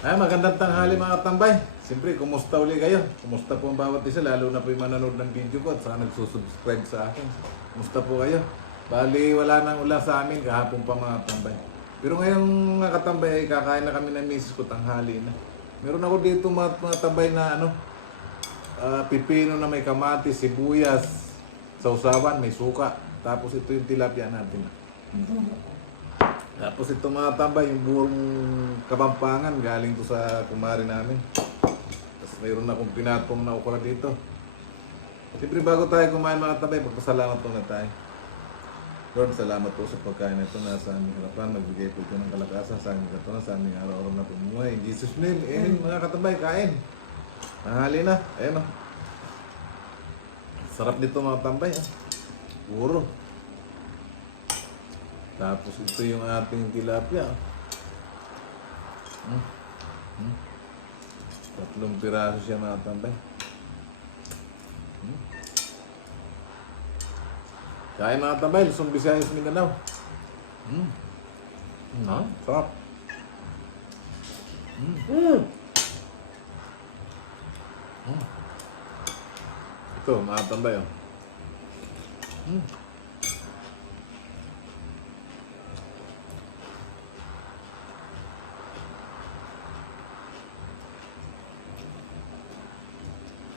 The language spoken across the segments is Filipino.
Ay, magandang tanghali mga tambay. Siyempre, kumusta uli kayo? Kumusta po ang bawat isa, lalo na po yung manonood ng video ko at saka nagsusubscribe sa akin. Kumusta po kayo? Bali, wala nang ulan sa amin kahapon pa mga tambay. Pero ngayong mga katambay ay kakain na kami ng misis ko tanghali na. Meron ako dito mga tambay na pipino na may kamatis, sibuyas, sausawan, may suka. Tapos ito yung tilapia natin. Tapos ito mga tambay, yung buong Kapampangan, galing to sa kumari namin. Tapos mayroon akong pinatong na okra dito. Siyempre bago tayo kumain mga tambay, magpasalamat po na tayo. Lord, salamat po sa pagkain na ito na sa aming harapan. Nagbigay po ito ng kalakasan sa aming katunan, sa aming araw-araw na pumuhay. In Jesus' name, amen mga katambay, kain. Nahali na, ayan o. Sarap nito mga tambay. Puro. Tapos ito yung ating tilapia. Tatlong piraso siya mga tambay. Kain mga tambay, Luzon, Visayas, Mindanao. Sarap. Ito mga tambay.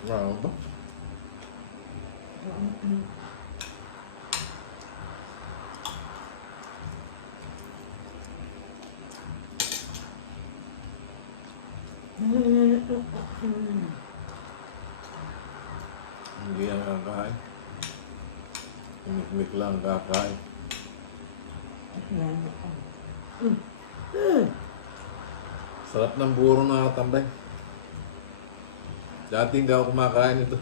Wow ba? Hindi yan kakain. Umikmik lang kakain. Sarap ng buro mga katambay. Dati hindi ako kumakain ito.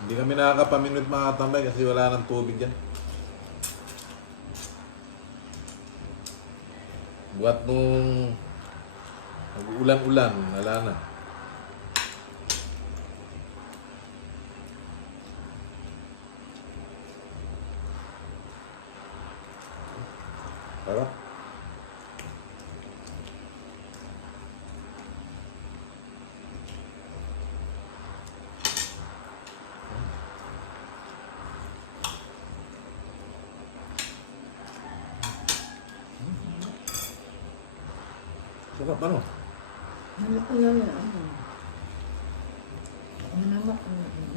Hindi kami nakakapaminute mga tambay kasi wala nang tubig dyan. Buat nung nag-ulan-ulan, wala na. Para? Sarap ano? Anak ko na ano. Anak ko.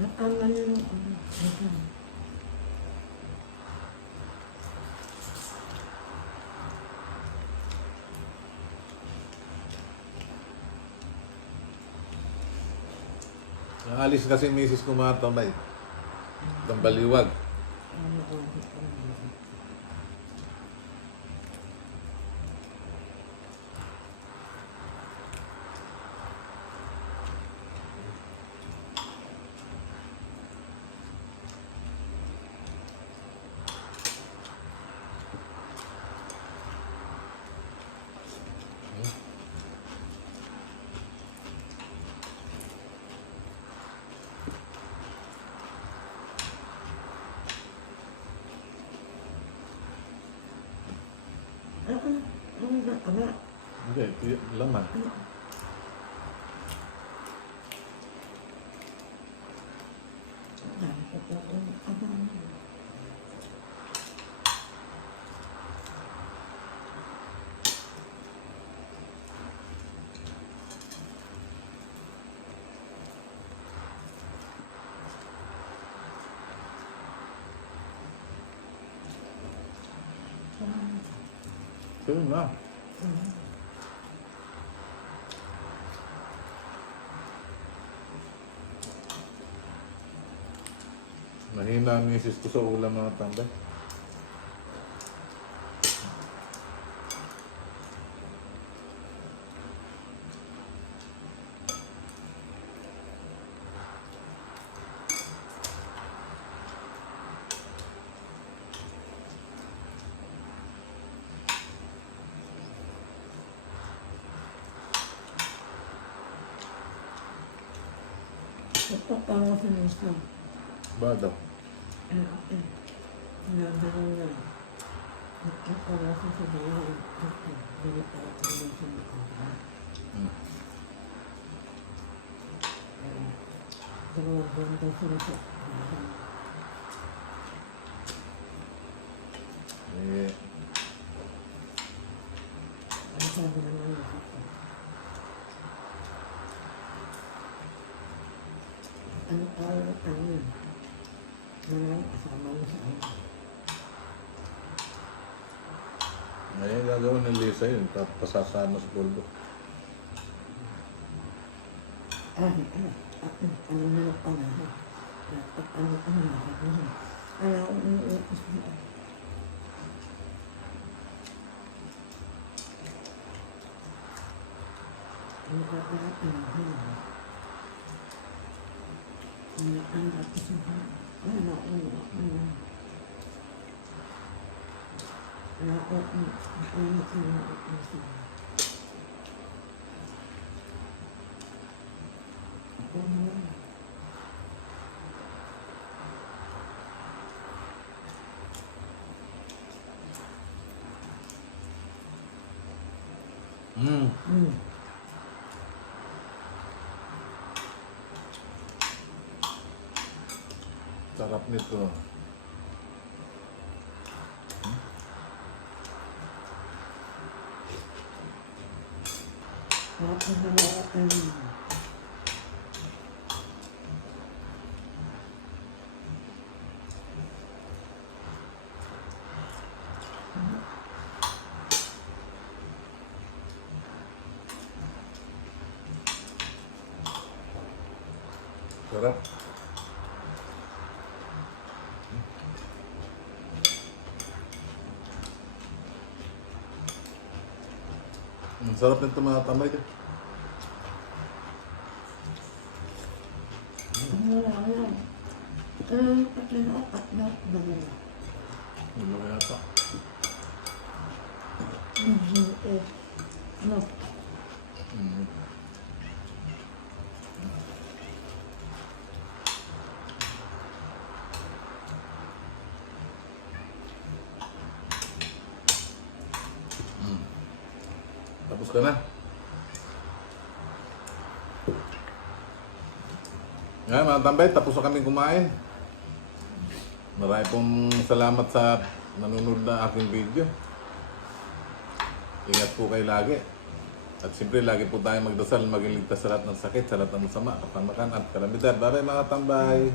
Nakaman yung ano. Naalis kasi misis ko mga tambay. Tambaliwag. Ano ko. Ano? Hindi, laman. Sige na. Mahina ang misis ko sa ulam mga tambay. Nagpapanga sa nasa. Ba daw? Nagdaro na. Nagpapanga sa bahay. Nagpapanga sa bahay. Dalawang buwan daw sila sa bahay. Eh, Ang sabi naman nasa ko. Ang araw na tayo. Maraming kasama mo sa akin. ngayon gagawin ng Lisa yun. Tapos pasasama sa pulbo. Ano na lang pala. Ano na. Ayaw ko umiitis mo. Ano ka kaya pinahin? Ang dapat sa bahay. Ano. Sarap nito. Sarap. Ang sarap nito mga tambay. Ulo yata. Tapos ka na. Ngayon mga tambay, tapos na kami kumain. Marami pong salamat sa nanonood na aking video. Ingat po kayo lagi. At siyempre, lagi po tayo magdasal, maging ligtas sa lahat ng sakit, sa lahat ng masama, kapamakan at kalamidad. Bye-bye mga tambay!